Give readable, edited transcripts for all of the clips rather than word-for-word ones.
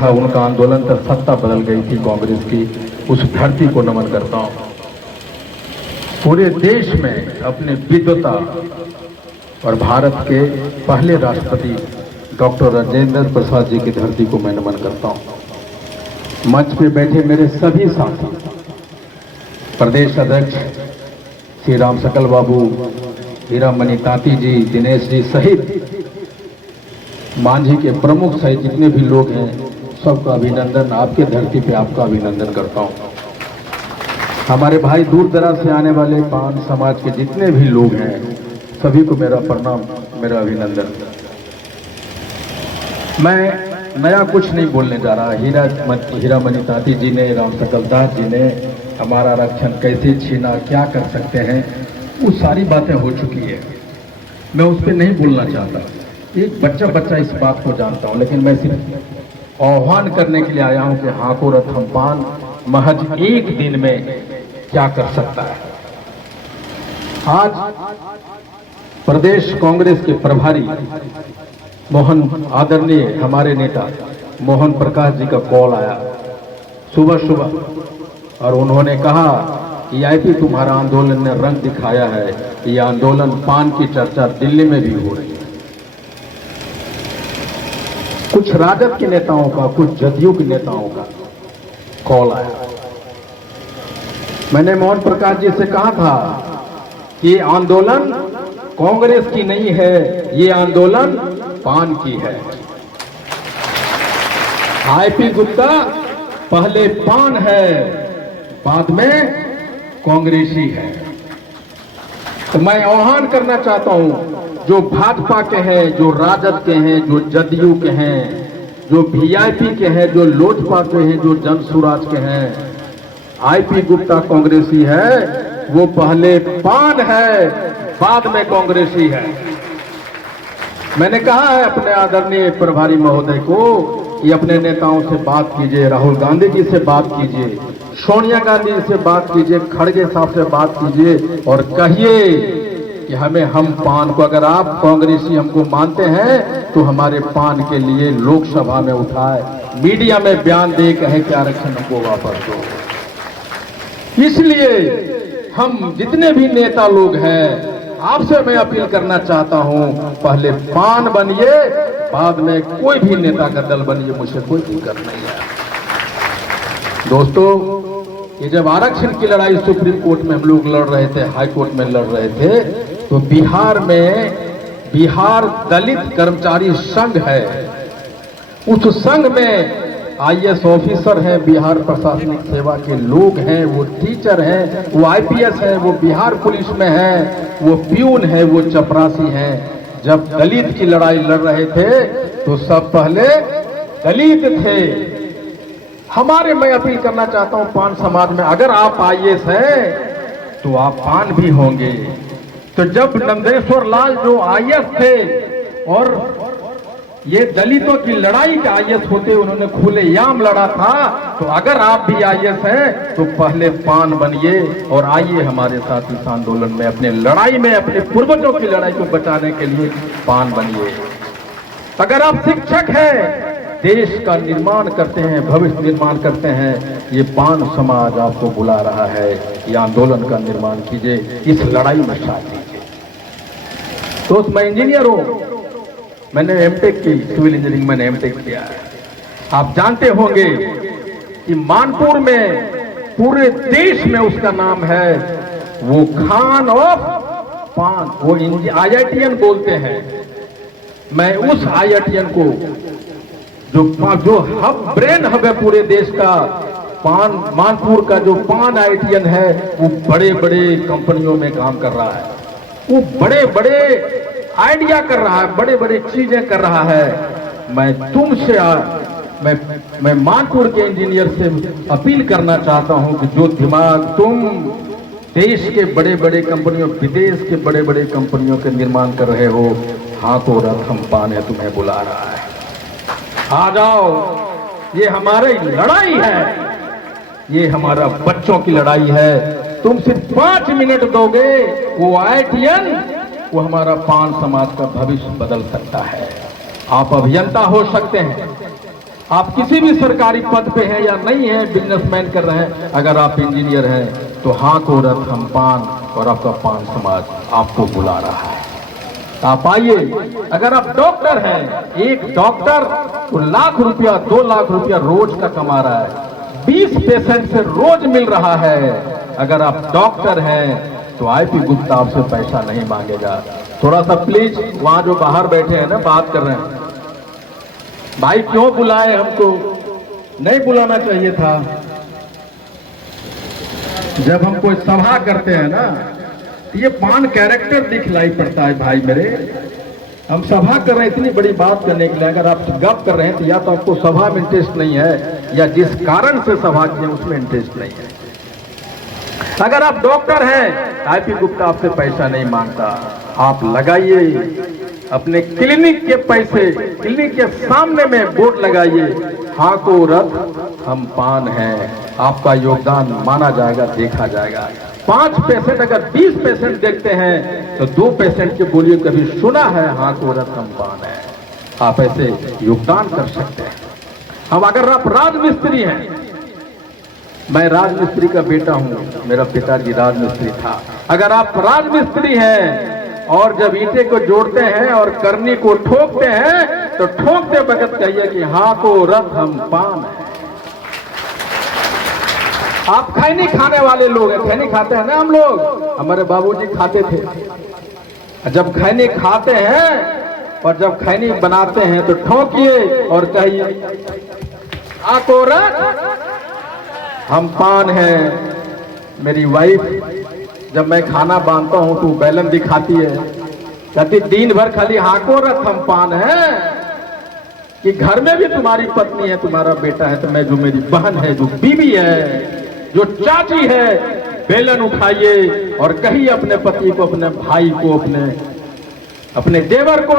था, उनका आंदोलन तक सत्ता बदल गई थी कांग्रेस की, उस धरती को नमन करता हूं। पूरे देश में अपने विद्वता और भारत के पहले राष्ट्रपति डॉक्टर राजेंद्र प्रसाद जी की धरती को मैं नमन करता हूं। मंच पे बैठे मेरे सभी साथी, प्रदेश अध्यक्ष श्री राम सकल बाबू, हीरामणि तांती जी, दिनेश जी सहित मांझी के प्रमुख सहित जितने भी लोग हैं, सबका अभिनंदन। आपके धरती पे आपका अभिनंदन करता हूं। हमारे भाई दूर दराज से आने वाले पान समाज के जितने भी लोग हैं, सभी को मेरा प्रणाम, मेरा अभिनंदन। मैं नया कुछ नहीं बोलने जा रहा। हीरामणि तांती जी ने, राम सकल दास जी ने हमारा आरक्षण कैसे छीना, क्या कर सकते हैं, वो सारी बातें हो चुकी है। मैं उस पर नहीं बोलना चाहता। एक बच्चा इस बात को जानता हूं, लेकिन मैं सिर्फ आह्वान करने के लिए आया हूं कि हाको रथम पान महज एक दिन में क्या कर सकता है। आज प्रदेश कांग्रेस के प्रभारी आदरणीय हमारे नेता मोहन प्रकाश जी का कॉल आया सुबह, और उन्होंने कहा कि आईपी तुम्हारा आंदोलन ने रंग दिखाया है। ये आंदोलन पान की चर्चा दिल्ली में भी हो रही है। कुछ राजद के नेताओं का, कुछ जदयू के नेताओं का कॉल आया। मैंने मोहन प्रकाश जी से कहा था कि आंदोलन कांग्रेस की नहीं है, ये आंदोलन पान की है। आईपी गुप्ता पहले पान है, बाद में कांग्रेसी है। तो मैं आह्वान करना चाहता हूं, जो भाजपा के हैं, जो राजद के हैं, जो जदयू के हैं, जो वीआईपी के हैं, जो लोजपा के हैं, जो जनसुराज के हैं, आईपी गुप्ता कांग्रेसी है। वो पहले पान है, बाद में कांग्रेसी है। मैंने कहा है अपने आदरणीय प्रभारी महोदय को कि अपने नेताओं से बात कीजिए, राहुल गांधी जी से बात कीजिए, सोनिया गांधी से बात कीजिए, खड़गे साहब से बात कीजिए और कहिए कि हम पान को, अगर आप कांग्रेसी हमको मानते हैं तो हमारे पान के लिए लोकसभा में उठाए, मीडिया में बयान दे, कहे कि आरक्षण हमको वापस दो। इसलिए हम जितने भी नेता लोग हैं, आपसे मैं अपील करना चाहता हूं, पहले पान बनिए, बाद में कोई भी नेता का दल बनिए, मुझे कोई दिक्कत नहीं है। दोस्तों, ये जब आरक्षण की लड़ाई सुप्रीम कोर्ट में हम लोग लड़ रहे थे, हाई कोर्ट में लड़ रहे थे, तो बिहार दलित कर्मचारी संघ है, उस संघ में आईएएस ऑफिसर हैं, बिहार प्रशासनिक सेवा के लोग हैं, वो टीचर हैं, वो आईपीएस हैं, वो बिहार पुलिस में हैं, वो प्यून है, वो चपरासी हैं। जब दलित की लड़ाई लड़ रहे थे तो सब पहले दलित थे। मैं अपील करना चाहता हूं पान समाज में, अगर आप आईएएस हैं तो आप पान भी होंगे। तो जब नंदेश्वर लाल जो आईएएस थे और ये दलितों की लड़ाई के आईएएस होते, उन्होंने खुलेआम लड़ा था, तो अगर आप भी आईएएस हैं तो पहले पान बनिए और आइए हमारे साथ इस आंदोलन में, अपने लड़ाई में, अपने पूर्वजों की लड़ाई को बचाने के लिए पान बनिए। अगर आप शिक्षक हैं, देश का निर्माण करते हैं, भविष्य निर्माण करते हैं, ये पान समाज आपको बुला रहा है, ये आंदोलन का निर्माण कीजिए, इस लड़ाई में साथ दीजिए। दोस्त, मैं इंजीनियर हूं, मैंने एमटेक की, सिविल इंजीनियरिंग मैंने एमटेक किया है। आप जानते होंगे कि मानपुर में पूरे देश में उसका नाम है, वो खान ऑफ पान, वो आईआईटीएन बोलते हैं। मैं उस आईआईटीएन को, जो हब, ब्रेन हब है पूरे देश का, मानपुर का जो पान आईआईटीएन है, वो बड़े बड़े कंपनियों में काम कर रहा है, वो बड़े बड़े आइडिया कर रहा है, बड़े बड़े चीजें कर रहा है। मैं तुमसे मैं मानपुर के इंजीनियर से अपील करना चाहता हूं कि जो दिमाग तुम देश के बड़े बड़े कंपनियों, विदेश के बड़े बड़े कंपनियों के निर्माण कर रहे हो, हाथों रथम पान है तुम्हें बुला रहा है। आ जाओ, ये हमारी लड़ाई है, ये हमारा बच्चों की लड़ाई है। तुम सिर्फ 5 मिनट दोगे, वो आईआईटीएन, वो हमारा पान समाज का भविष्य बदल सकता है। आप अभियंता हो सकते हैं, आप किसी भी सरकारी पद पे हैं या नहीं है, बिजनेसमैन कर रहे हैं, अगर आप इंजीनियर हैं तो हाको रथ हम पान और आपका पान समाज आपको बुला रहा है, आप आइए। अगर आप डॉक्टर हैं, एक डॉक्टर तो लाख रुपया 2 लाख रुपया रोज का कमा रहा है, 20 पेशेंट से रोज मिल रहा है। अगर आप डॉक्टर हैं तो आईपी गुप्ता आपसे पैसा नहीं मांगेगा। थोड़ा सा प्लीज, वहां जो बाहर बैठे हैं ना, बात कर रहे हैं, भाई क्यों बुलाए हमको? नहीं बुलाना चाहिए था। जब हम कोई सभा करते हैं ना, ये पान कैरेक्टर दिखलाई पड़ता है भाई मेरे। हम सभा कर रहे हैं इतनी बड़ी बात करने के लिए, अगर आप गप कर रहे हैं तो या तो आपको सभा में इंटरेस्ट नहीं है या जिस कारण से सभा किए उसमें इंटरेस्ट नहीं है। अगर आप डॉक्टर हैं, आईपी गुप्ता आपसे पैसा नहीं मांगता, आप लगाइए अपने क्लिनिक के पैसे, क्लिनिक के सामने में बोर्ड लगाइए, हाको रथ हम पान हैं, आपका योगदान माना जाएगा, देखा जाएगा। 5 पेशेंट अगर 20 पेशेंट देखते हैं तो 2 पेशेंट के बोलिए कभी सुना है हाको रथ हम पान है, आप ऐसे योगदान कर सकते हैं। हम अगर आप राजमिस्त्री हैं, मैं राजमिस्त्री का बेटा हूं, मेरा पिताजी राजमिस्त्री था, अगर आप राजमिस्त्री हैं और जब ईंटे को जोड़ते हैं और करनी को ठोकते हैं तो ठोकते वक्त कहिए कि हाको रथ हम पान है। आप खैनी खाने वाले लोग हैं, खैनी खाते हैं ना हम लोग, हमारे बाबूजी खाते थे। जब खैनी खाते हैं और जब खैनी बनाते हैं तो ठोकिए और कहिए हाको रथ हम पान है। मेरी वाइफ जब मैं खाना बांधता हूं तो बैलन दिखाती है, कहती दिन भर खाली हाको रथ हम पान है, कि घर में भी तुम्हारी पत्नी है, तुम्हारा बेटा है, तो मैं जो मेरी बहन है, जो बीवी है, जो चाची है, बेलन उठाइए और कहिए अपने पति को, अपने भाई को, अपने देवर को,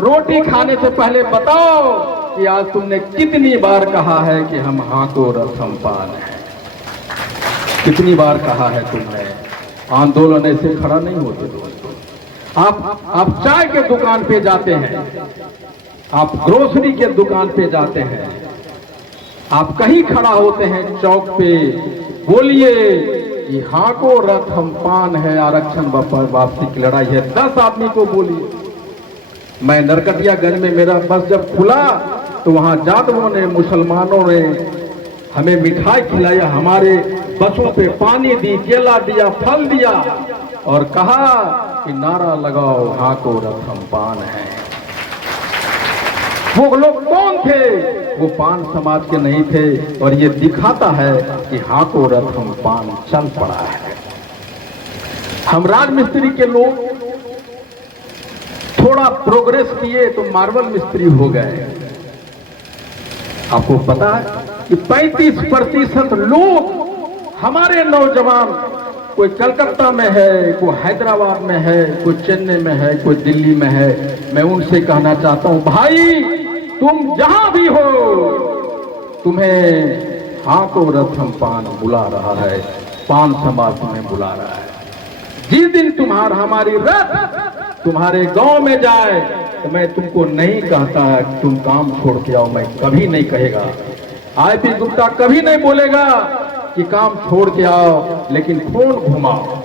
रोटी खाने से पहले बताओ कि आज तुमने कितनी बार कहा है कि हम हाको रथ हम पान है। कितनी बार कहा है तुमने? आंदोलन ऐसे खड़ा नहीं होते दोस्तों। आप चाय के दुकान पे जाते हैं, आप ग्रोसरी के दुकान पे जाते हैं, आप कहीं खड़ा होते हैं चौक पे, बोलिए कि हाको रथ हम पान है, आरक्षण वापसी की लड़ाई है, 10 आदमी को बोलिए। मैं नरकटियागंज में मेरा बस जब खुला तो वहां जाटवों ने, मुसलमानों ने हमें मिठाई खिलाया, हमारे बसों पे पानी दी, केला दिया, फल दिया और कहा कि नारा लगाओ हाको रथ हम पान है। वो लोग कौन थे? वो पान समाज के नहीं थे और ये दिखाता है कि हाको रथ हम पान चल पड़ा है। हम राजमिस्त्री के लोग थोड़ा प्रोग्रेस किए तो मार्बल मिस्त्री हो गए। आपको पता है कि 35% लोग हमारे नौजवान, कोई कलकत्ता में है, कोई हैदराबाद में है, कोई चेन्नई में है, कोई दिल्ली में है। मैं उनसे कहना चाहता हूं, भाई तुम जहां भी हो, तुम्हें हाको रथ हम पान बुला रहा है, पान समाज तुम्हें बुला रहा है। जिस दिन हमारी रथ तुम्हारे गांव में जाए तो मैं तुमको नहीं कहता है कि तुम काम छोड़ के आओ, मैं कभी नहीं कहेगा। आईपी गुप्ता कभी नहीं बोलेगा कि काम छोड़ के आओ, लेकिन फोन घुमाओ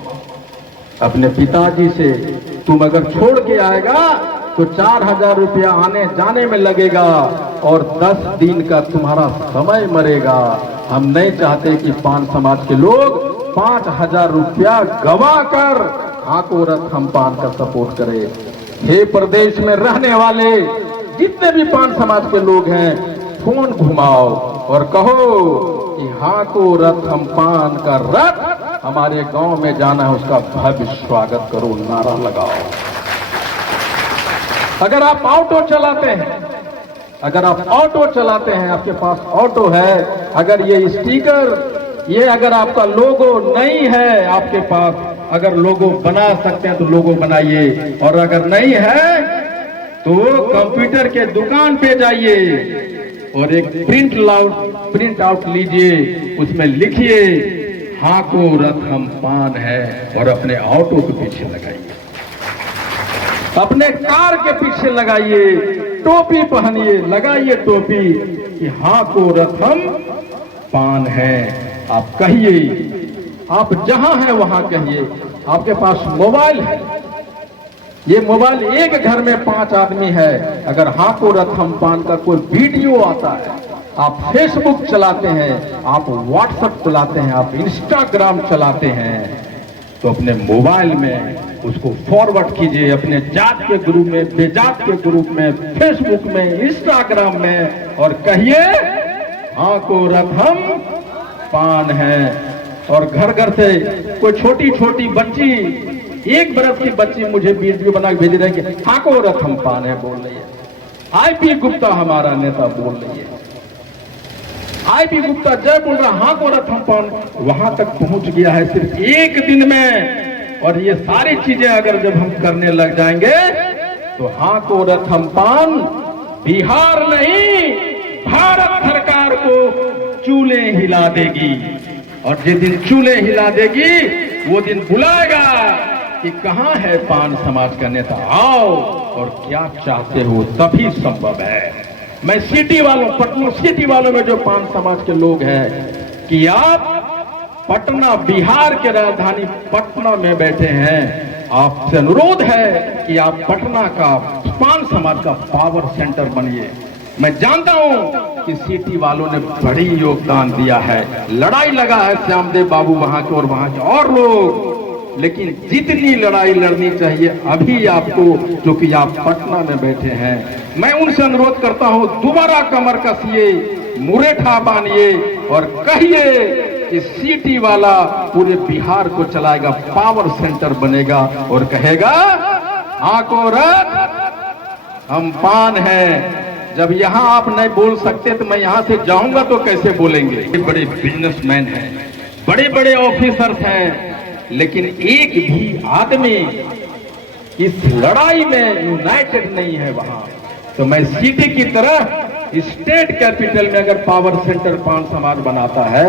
अपने पिताजी से। तुम अगर छोड़ के आएगा तो 4000 रुपया आने जाने में लगेगा और 10 दिन का तुम्हारा समय मरेगा। हम नहीं चाहते कि पान समाज के लोग 5000 रुपया गवा कर हाको रथ हम पान का सपोर्ट करें। हे प्रदेश में रहने वाले जितने भी पान समाज के लोग हैं, फोन घुमाओ और कहो कि हाको रथ हम पान का रथ हमारे गांव में जाना है, उसका भव्य स्वागत करो, नारा लगाओ। अगर आप ऑटो चलाते हैं, आपके पास ऑटो है, अगर ये स्टिकर, ये अगर आपका लोगो नहीं है आपके पास, अगर लोगो बना सकते हैं तो लोगो बनाइए, और अगर नहीं है तो कंप्यूटर के दुकान पे जाइए और एक प्रिंट आउट लीजिए, उसमें लिखिए हाको रथ हम पान है और अपने ऑटो के पीछे लगाइए, अपने कार के पीछे लगाइए। टोपी पहनिए, लगाइए टोपी कि हाँ को रथम पान है। आप कहिए, आप जहां हैं वहां कहिए। आपके पास मोबाइल है, ये मोबाइल एक घर में 5 आदमी है, अगर हाँ को रथम पान का कोई वीडियो आता है, आप फेसबुक चलाते हैं, आप व्हाट्सएप चलाते हैं, आप इंस्टाग्राम चलाते हैं, तो अपने मोबाइल में उसको फॉरवर्ड कीजिए, अपने जात के ग्रुप में, बेजात के ग्रुप में, फेसबुक में, इंस्टाग्राम में, और कहिए हाँ को रथम पान है। और घर घर से कोई छोटी छोटी बच्ची, 1 बरस की बच्ची मुझे वीडियो बना के भेज रही है, हाँ को रथम पान है बोल रही है। आईपी गुप्ता हमारा नेता बोल रही है, आईपी गुप्ता जय बोल रहा, हाँ को रथम पान वहां तक पहुंच गया है सिर्फ 1 दिन में। और ये सारी चीजें अगर जब हम करने लग जाएंगे तो हाँ को रथम पान बिहार नहीं, भारत सरकार को चूल्हे हिला देगी। और जिस दिन चूल्हे हिला देगी वो दिन बुलाएगा कि कहां है पान समाज का नेता, आओ और क्या चाहते हो, तभी संभव है। मैं सिटी वालों, पटना सिटी वालों में जो पान समाज के लोग हैं, कि आप पटना, बिहार के राजधानी पटना में बैठे हैं, आपसे अनुरोध है कि आप पटना का पान समाज का पावर सेंटर बनिए। मैं जानता हूं कि सिटी वालों ने बड़ी योगदान दिया है, लड़ाई लगा है श्यामदेव बाबू वहां के और वहां के और लोग, लेकिन जितनी लड़ाई लड़नी चाहिए अभी आपको, जो कि आप पटना में बैठे हैं, मैं उनसे अनुरोध करता हूं दोबारा कमर कसिए, मुरेठा बांधिए और कहिए कि सिटी वाला पूरे बिहार को चलाएगा, पावर सेंटर बनेगा और कहेगा हाँ को रथ हम पान है। जब यहां आप नहीं बोल सकते तो मैं यहां से जाऊंगा तो कैसे बोलेंगे। बड़े बिजनेसमैन हैं, बड़े बड़े ऑफिसर्स हैं, लेकिन एक भी आदमी इस लड़ाई में यूनाइटेड नहीं है वहां। तो मैं सिटी की तरह स्टेट कैपिटल में अगर पावर सेंटर पान समाज बनाता है